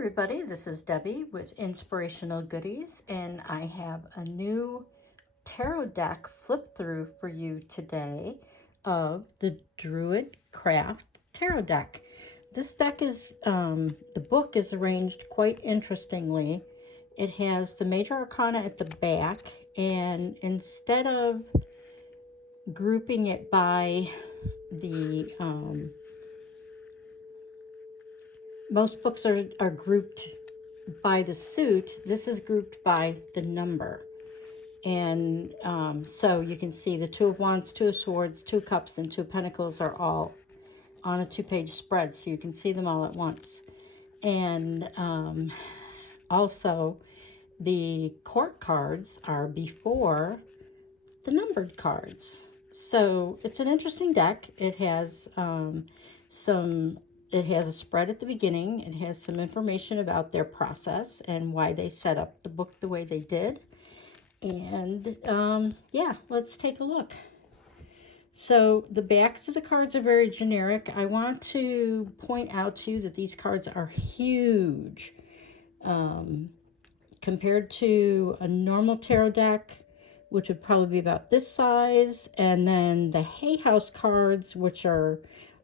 everybody, this is Debbie with Inspirational Goodies, and I have a new tarot deck flip through for you today of the Druid Craft Tarot Deck. This deck is, the book is arranged quite interestingly. It has the major arcana at the back, and instead of grouping it by the, most books are grouped by the suit. This is grouped by the number. And so you can see the Two of Wands, Two of Swords, Two of Cups, and Two of Pentacles are all on a two-page spread, so you can see them all at once. And also the court cards are before the numbered cards. So it's an interesting deck. It has it has a spread at the beginning. It has some information about their process and why they set up the book the way they did. And yeah, let's take a look. So the backs of the cards are very generic. I want to point out to you that these cards are huge. Compared to a normal tarot deck, which would probably be about this size, and then the Hay House cards, which are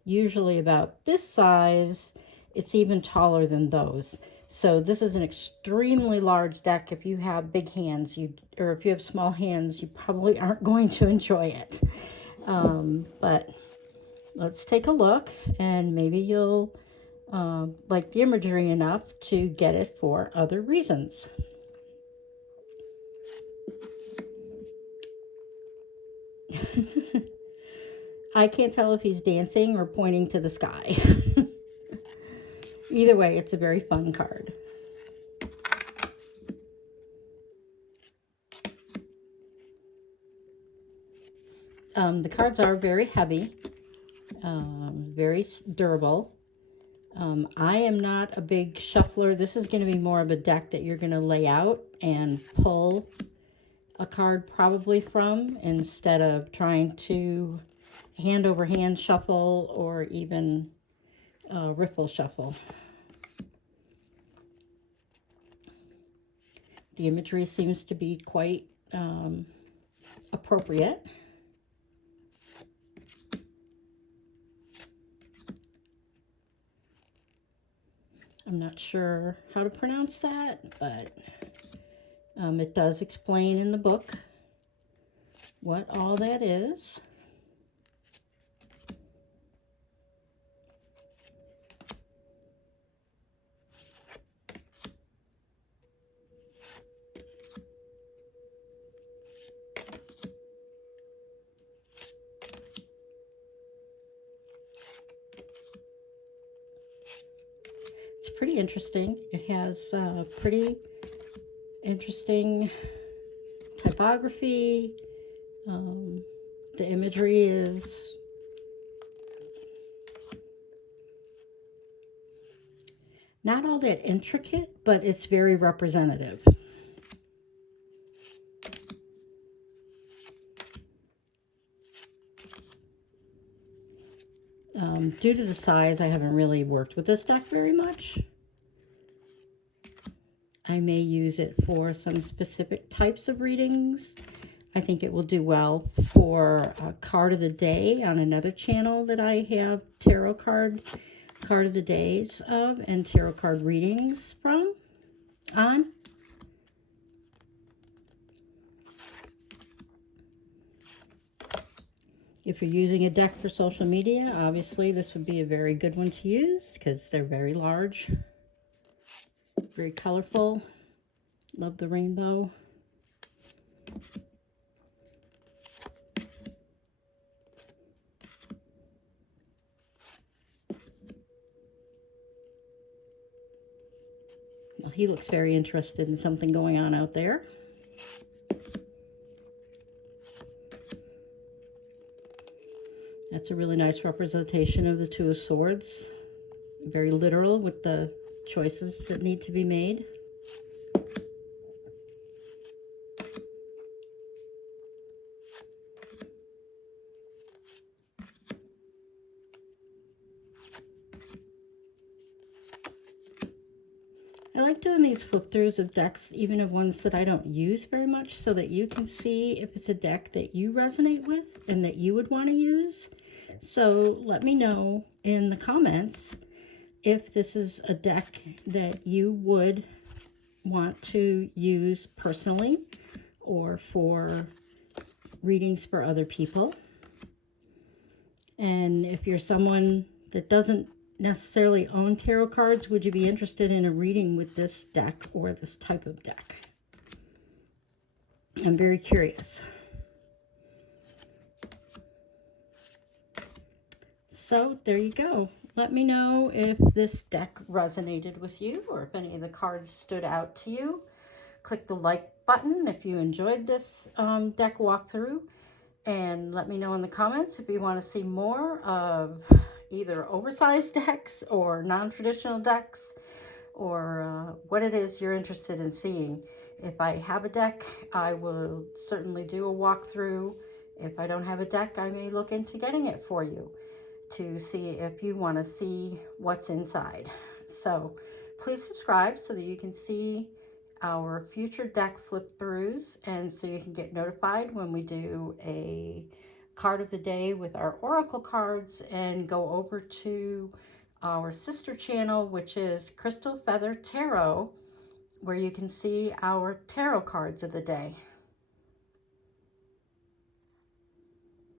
usually about this size, it's even taller than those. So this is an extremely large deck. If you have big hands, or if you have small hands, you probably aren't going to enjoy it. But let's take a look, and maybe you'll like the imagery enough to get it for other reasons. I can't tell if he's dancing or pointing to the sky. Either way, it's a very fun card. The cards are very heavy, very durable. I am not a big shuffler. This is going to be more of a deck that you're going to lay out and pull a card probably from, instead of trying to hand over hand shuffle or even riffle shuffle. The imagery seems to be quite appropriate. I'm not sure how to pronounce that, but it does explain in the book what all that is. It's pretty interesting. It has pretty interesting typography. The imagery is not all that intricate, but it's very representative. Due to the size, I haven't really worked with this deck very much. I may use it for some specific types of readings. I think it will do well for a card of the day on another channel that I have tarot card of the days of and tarot card readings on. If you're using a deck for social media, obviously this would be a very good one to use because they're very large, very colorful. Love the rainbow. Well, he looks very interested in something going on out there. That's a really nice representation of the Two of Swords. Very literal with the choices that need to be made. I like doing these flip throughs of decks, even of ones that I don't use very much, so that you can see if it's a deck that you resonate with and that you would want to use. So let me know in the comments if this is a deck that you would want to use personally or for readings for other people. And if you're someone that doesn't necessarily own tarot cards, would you be interested in a reading with this deck or this type of deck? I'm very curious. So there you go. Let me know if this deck resonated with you or if any of the cards stood out to you. Click the like button if you enjoyed this deck walkthrough, and let me know in the comments if you want to see more of either oversized decks or non-traditional decks, or what it is you're interested in seeing. If I have a deck, I will certainly do a walkthrough. If I don't have a deck, I may look into getting it for you to see if you want to see what's inside. So please subscribe so that you can see our future deck flip throughs, and so you can get notified when we do a card of the day with our oracle cards, and go over to our sister channel, which is Crystal Feather Tarot, where you can see our tarot cards of the day.